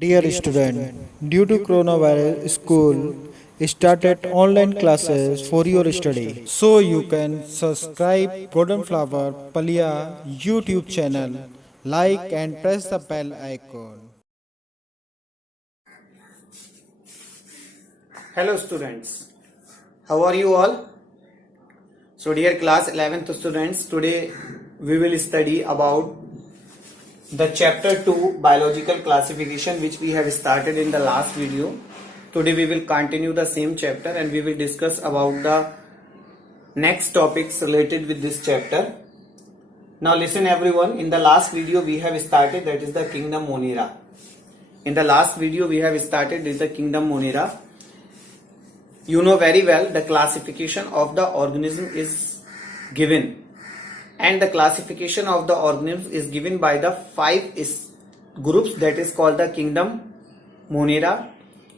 Dear student, due to coronavirus, school started online classes for your study. So you can subscribe Golden Flower Palia YouTube channel, like and press the bell icon. Hello students, how are you all? So dear class 11th students, today we will study about the chapter 2 biological classification which we have started in the last video. Today we will continue the same chapter and we will discuss about the next topics related with this chapter. Now listen everyone, in the last video we have started, that is the kingdom Monera. In the last video we have started with the kingdom Monera. You know very well the classification of the organism is given, and the classification of the organism is given by the 5 groups, that is called the kingdom Monera,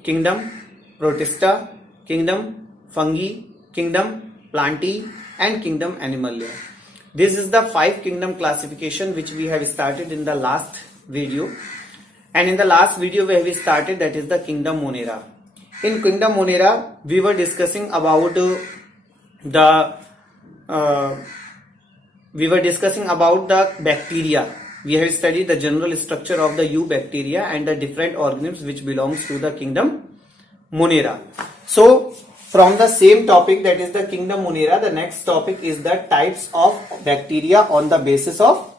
kingdom Protista, kingdom Fungi, kingdom Plantae and kingdom Animalia. This is the 5 kingdom classification which we have started in the last video, and in the last video where we started, that is the kingdom Monera. In kingdom Monera, we were discussing about the bacteria. We have studied the general structure of the eubacteria and the different organisms which belongs to the kingdom Monera. So from the same topic, that is the kingdom Monera, the next topic is the types of bacteria on the basis of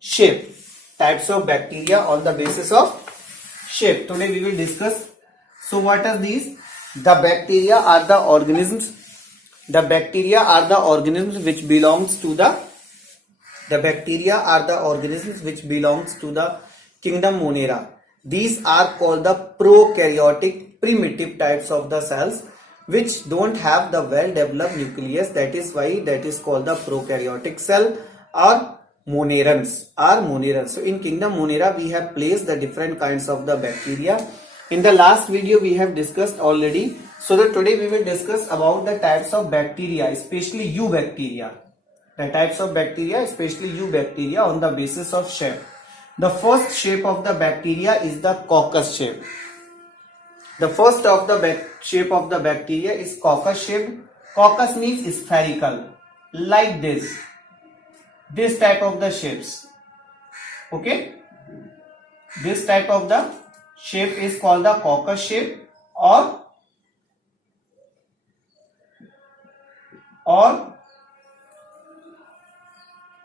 shape. Types of bacteria on the basis of shape. Today we will discuss. So what are these? The bacteria are the organisms. The bacteria are the organisms which belongs to the kingdom Monera. These are called the prokaryotic primitive types of the cells which don't have the well developed nucleus. That is why that is called the prokaryotic cell or monerans. So in kingdom Monera we have placed the different kinds of the bacteria. In the last video we have discussed already. So that today we will discuss about the types of bacteria, especially eubacteria. The types of bacteria, especially eubacteria, on the basis of shape. The first shape of the bacteria is the coccus shape. The first of the shape of the bacteria is coccus shape. Coccus means spherical, like this. This type of the shapes. Okay. This type of the shape is called the coccus shape or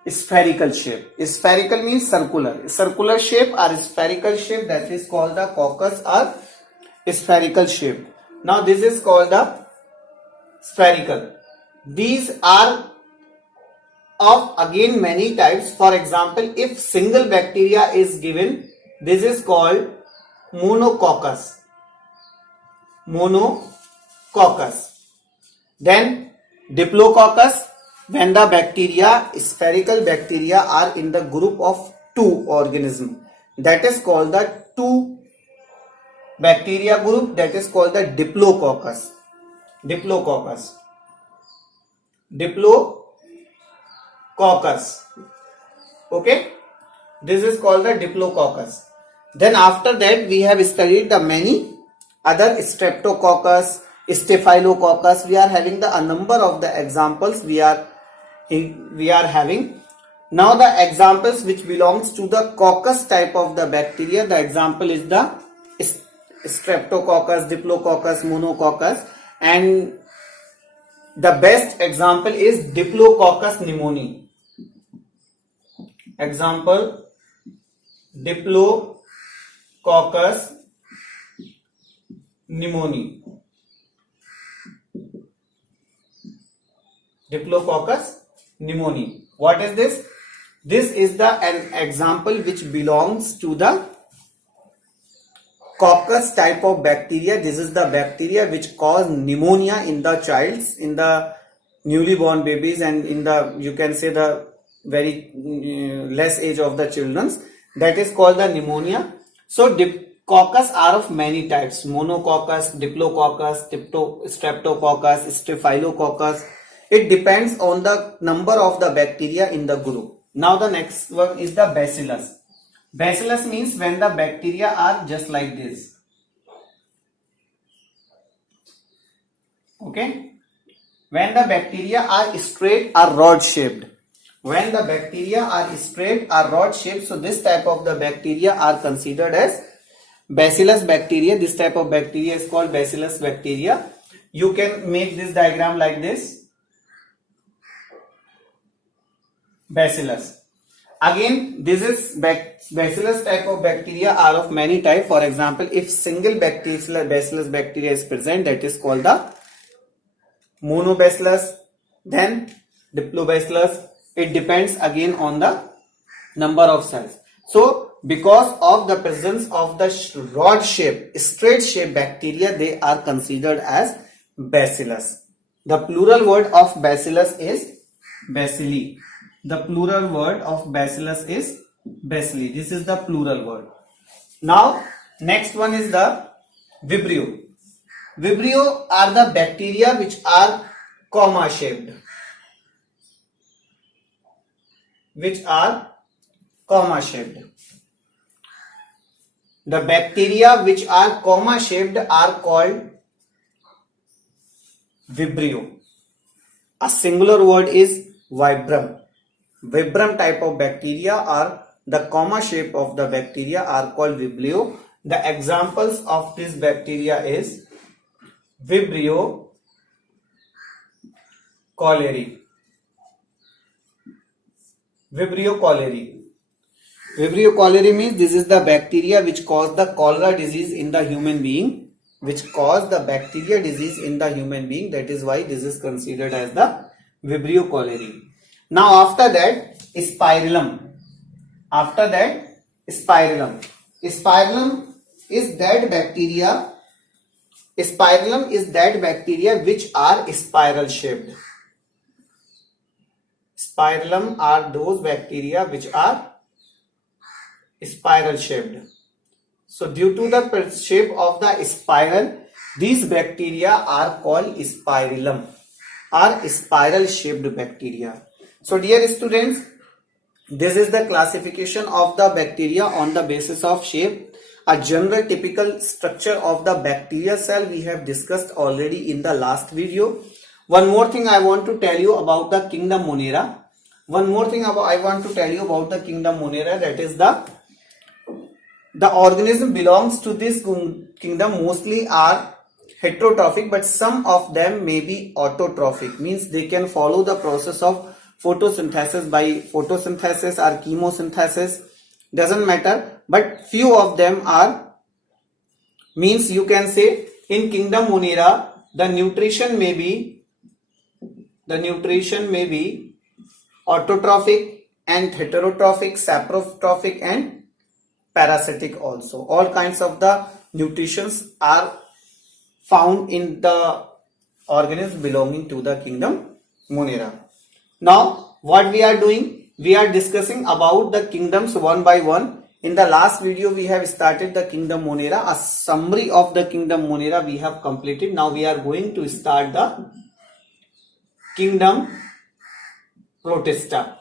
spherical shape. Spherical means circular. Circular shape or spherical shape, that is called the coccus or spherical shape. Now this is called the spherical. These are of again many types. For example, if single bacteria is given, this is called monococcus. Then diplococcus, when the bacteria, spherical bacteria, are in the group of 2 organisms, that is called the 2 bacteria group, that is called the diplococcus. Okay, this is called the diplococcus. Then after that we have studied the many other streptococcus, staphylococcus. We are having a number of the examples we are having. Now the examples which belongs to the coccus type of the bacteria, the example is the streptococcus, diplococcus, monococcus, and the best example is diplococcus pneumoniae. Example, diplococcus pneumoniae. Diplococcus pneumoniae. What is this? This is an example which belongs to the coccus type of bacteria. This is the bacteria which cause pneumonia in the childs, in the newly born babies, and in the, you can say, the very less age of the children. That is called the pneumonia. So coccus are of many types: monococcus, diplococcus, streptococcus, staphylococcus. It depends on the number of the bacteria in the group. Now the next one is the bacillus. Bacillus means when the bacteria are just like this. Okay. When the bacteria are straight or rod shaped. When the bacteria are straight or rod shaped, so this type of the bacteria are considered as Bacillus bacteria. This type of bacteria is called Bacillus bacteria. You can make this diagram like this. Bacillus. Again, this is Bacillus type of bacteria are of many types. For example, if single Bacillus bacteria is present, that is called the Monobacillus, then Diplobacillus. It depends again on the number of cells. So, because of the presence of the rod shape, straight shape bacteria, they are considered as Bacillus. The plural word of Bacillus is Bacilli. The plural word of Bacillus is Bacilli. This is the plural word. Now, next one is the Vibrio. Vibrio are the bacteria which are comma shaped. Which are comma shaped. The bacteria which are comma shaped are called Vibrio. A singular word is Vibram. Vibram type of bacteria or the comma shape of the bacteria are called Vibrio. The examples of this bacteria is Vibrio cholerae. Vibrio cholerae. Vibrio cholerae means this is the bacteria which cause the cholera disease in the human being. Which cause the bacteria disease in the human being. That is why this is considered as the Vibrio cholerae. Now after that, Spirillum. After that, Spirillum. Spirillum is that bacteria. Spirillum is that bacteria which are spiral shaped. Spirillum are those bacteria which are spiral shaped. So due to the shape of the spiral, these bacteria are called spirillum or spiral shaped bacteria. So dear students, this is the classification of the bacteria on the basis of shape. A general typical structure of the bacteria cell we have discussed already in the last video. One more thing I want to tell you about the kingdom Monera. One more thing I want to tell you about the kingdom Monera, that is the organism belongs to this kingdom mostly are heterotrophic, but some of them may be autotrophic, means they can follow the process of photosynthesis by photosynthesis or chemosynthesis, doesn't matter, but few of them are, means you can say in kingdom Monera the nutrition may be autotrophic and heterotrophic, saprotrophic and parasitic also. All kinds of the nutritions are found in the organisms belonging to the kingdom Monera. Now what we are doing, we are discussing about the kingdoms one by one. In the last video we have started the kingdom Monera. A summary of the kingdom Monera we have completed. Now we are going to start the kingdom Protista.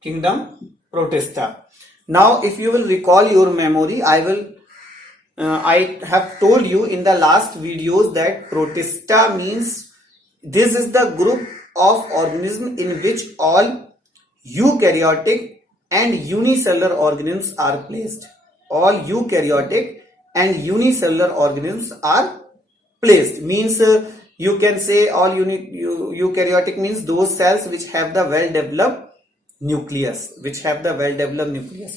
Kingdom Protista. Now if you will recall your memory, I have told you in the last videos that Protista means this is the group of organisms in which all eukaryotic and unicellular organisms are placed. All eukaryotic and unicellular organisms are placed. Means you can say all eukaryotic means those cells which have the well developed nucleus.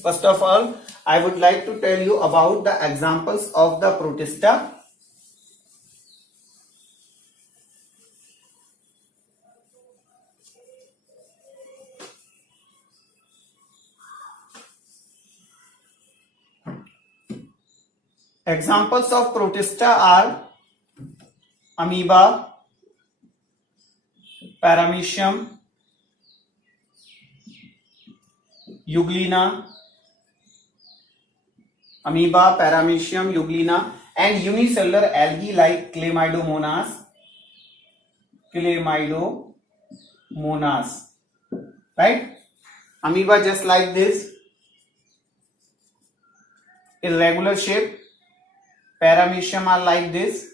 First of all, I would like to tell you about the examples of the Protista. Examples of Protista are amoeba, paramecium, euglena, amoeba, paramecium, euglena, and unicellular algae like Chlamydomonas, right? Amoeba just like this, irregular shape. Paramecium are like this.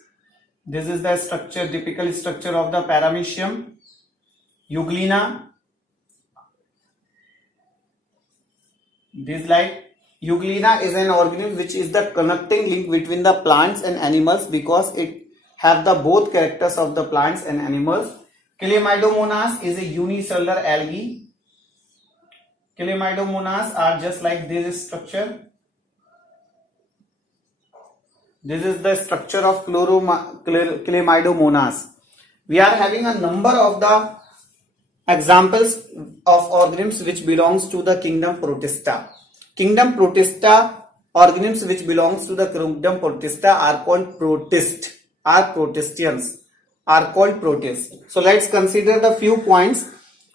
This is the structure, typical structure of the paramecium. Euglena, this like Euglena is an organism which is the connecting link between the plants and animals because it have the both characters of the plants and animals. Chlamydomonas is a unicellular algae. Chlamydomonas are just like this structure. This is the structure of Chlamydomonas. We are having a number of the examples of organisms which belongs to the kingdom Protista. Kingdom Protista, organisms which belongs to the kingdom Protista are called protist, are protistians, are called protists. So let's consider the few points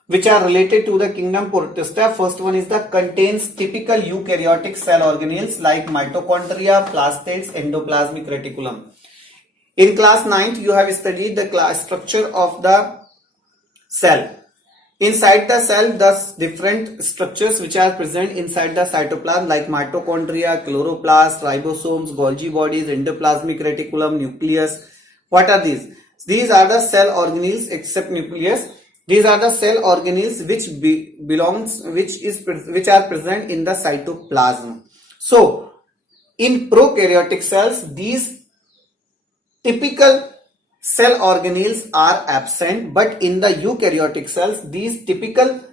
which are related to the kingdom Protista. First one is the contains typical eukaryotic cell organelles like mitochondria, plastids, endoplasmic reticulum. In class 9th, you have studied the class structure of the cell. Inside the cell, thus different structures which are present inside the cytoplasm like mitochondria, chloroplast, ribosomes, Golgi bodies, endoplasmic reticulum, nucleus. What are these? These are the cell organelles except nucleus. These are the cell organelles which are present in the cytoplasm. So, in prokaryotic cells, these typical cell organelles are absent, but in the eukaryotic cells, these typical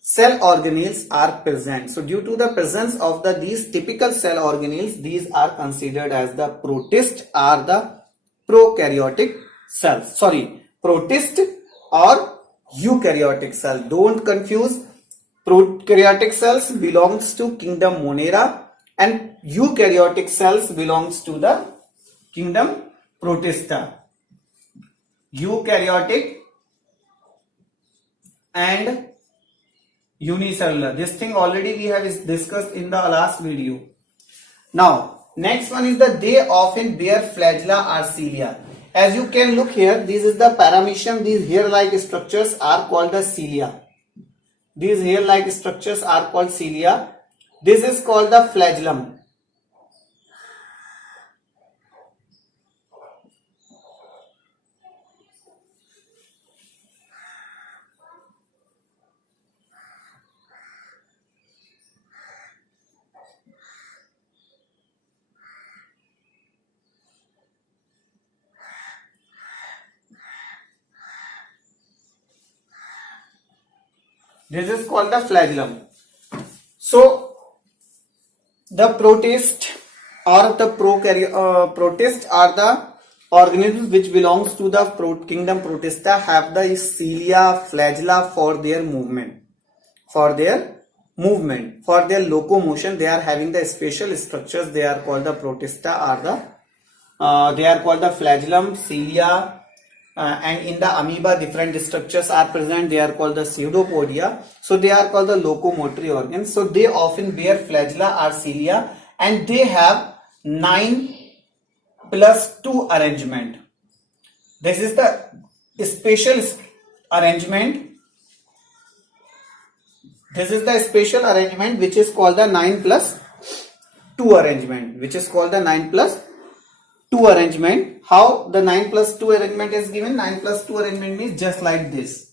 cell organelles are present. So due to the presence of these typical cell organelles, these are considered as the protist or the prokaryotic cells. Sorry, protist or eukaryotic cell. Don't confuse. Prokaryotic cells belongs to kingdom Monera and eukaryotic cells belongs to the kingdom Protista. Eukaryotic and unicellular. This thing already we have discussed in the last video. Now, next one is that they often bear flagella or cilia. As you can look here, this is the paramecium. These hair-like structures are called the cilia. These hair-like structures are called cilia. This is called the flagellum. This is called the flagellum. So, the protist or the protist are the organisms which belongs to the kingdom Protista have the cilia, flagella for their movement. For their locomotion, they are having the special structures. They are called the Protista or they are called the flagellum, cilia, and in the amoeba different structures are present. They are called the pseudopodia. So they are called the locomotory organs. So they often bear flagella or cilia and they have 9+2 arrangement. This is the special arrangement. This is the special arrangement which is called the 9+2 arrangement. Which is called the 9+2 arrangement. How the 9+2 arrangement is given? 9+2 arrangement means just like this.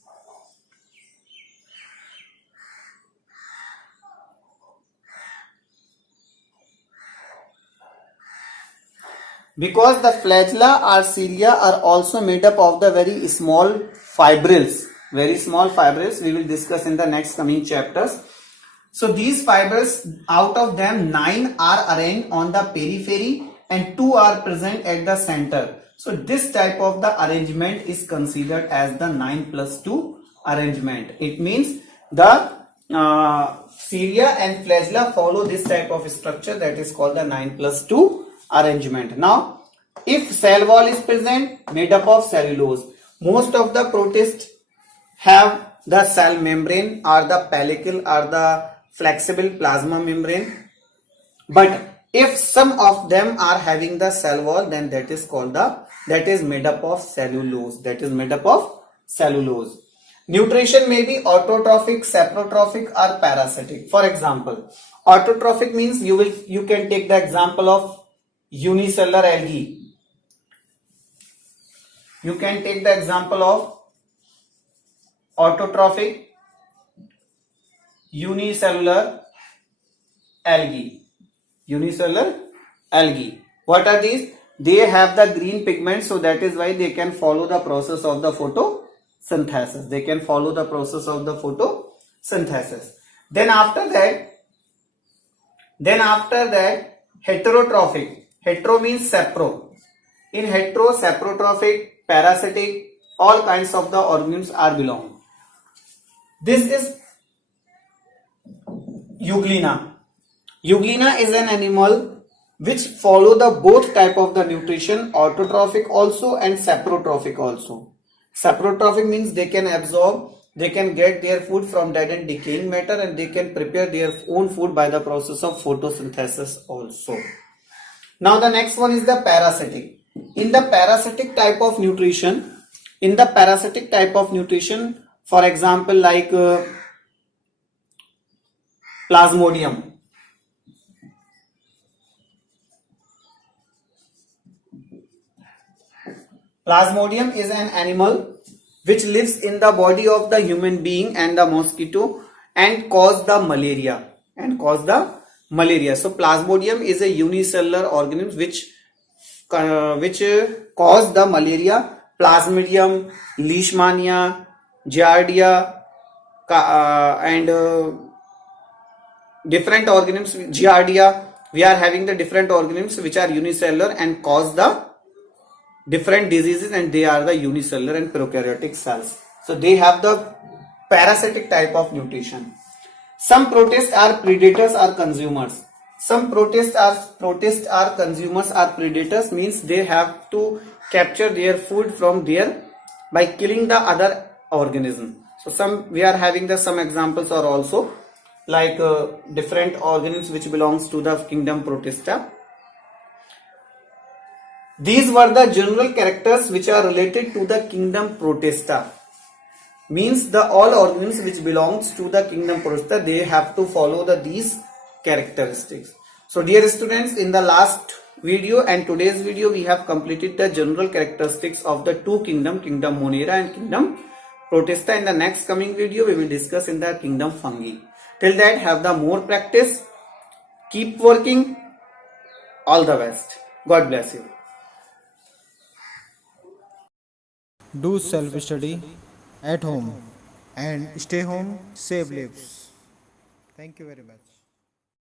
Because the flagella or cilia are also made up of the very small fibrils. Very small fibrils we will discuss in the next coming chapters. So these fibers, out of them 9 are arranged on the periphery and 2 are present at the center. So this type of the arrangement is considered as the 9+2 arrangement. It means the cilia and flagella follow this type of structure, that is called the 9+2 arrangement. Now, if cell wall is present, made up of cellulose. Most of the protists have the cell membrane or the pellicle or the flexible plasma membrane. But if some of them are having the cell wall, then that is called that is made up of cellulose. That is made up of cellulose. Nutrition may be autotrophic, saprotrophic or parasitic. For example, Autotrophic means you can take the example of unicellular algae. You can take the example of autotrophic unicellular algae. Unicellular algae. What are these? They have the green pigment, so that is why they can follow the process of the photosynthesis. They can follow the process of the photosynthesis. Then after that, heterotrophic. Hetero means sapro. In hetero, saprotrophic, parasitic, all kinds of the organisms are belong. This is Euglena. Euglena is an animal which follow the both type of the nutrition, autotrophic also and saprotrophic also. Saprotrophic means they can absorb, they can get their food from dead and decaying matter, and they can prepare their own food by the process of photosynthesis also. Now the next one is the parasitic. In the parasitic type of nutrition, for example, like Plasmodium. Plasmodium is an animal which lives in the body of the human being and the mosquito and cause the malaria. So Plasmodium is a unicellular organism which cause the malaria. Plasmodium, Leishmania, Giardia, and different organisms. Giardia, we are having the different organisms which are unicellular and cause the different diseases, and they are the unicellular and prokaryotic cells. So they have the parasitic type of nutrition. Some protists are predators or consumers. Some protists are consumers or predators, means they have to capture their food from there by killing the other organism. So we are having the some examples are also like different organisms which belongs to the kingdom Protista. These were the general characters which are related to the kingdom Protista. Means the all organisms which belongs to the kingdom Protista, they have to follow these characteristics. So dear students, in the last video and today's video, we have completed the general characteristics of the two kingdom Monera and kingdom Protista. In the next coming video, we will discuss in the kingdom Fungi. Till that, have the more practice. Keep working. All the best. God bless you. Do self-study at home and stay home, save lives. Thank you very much.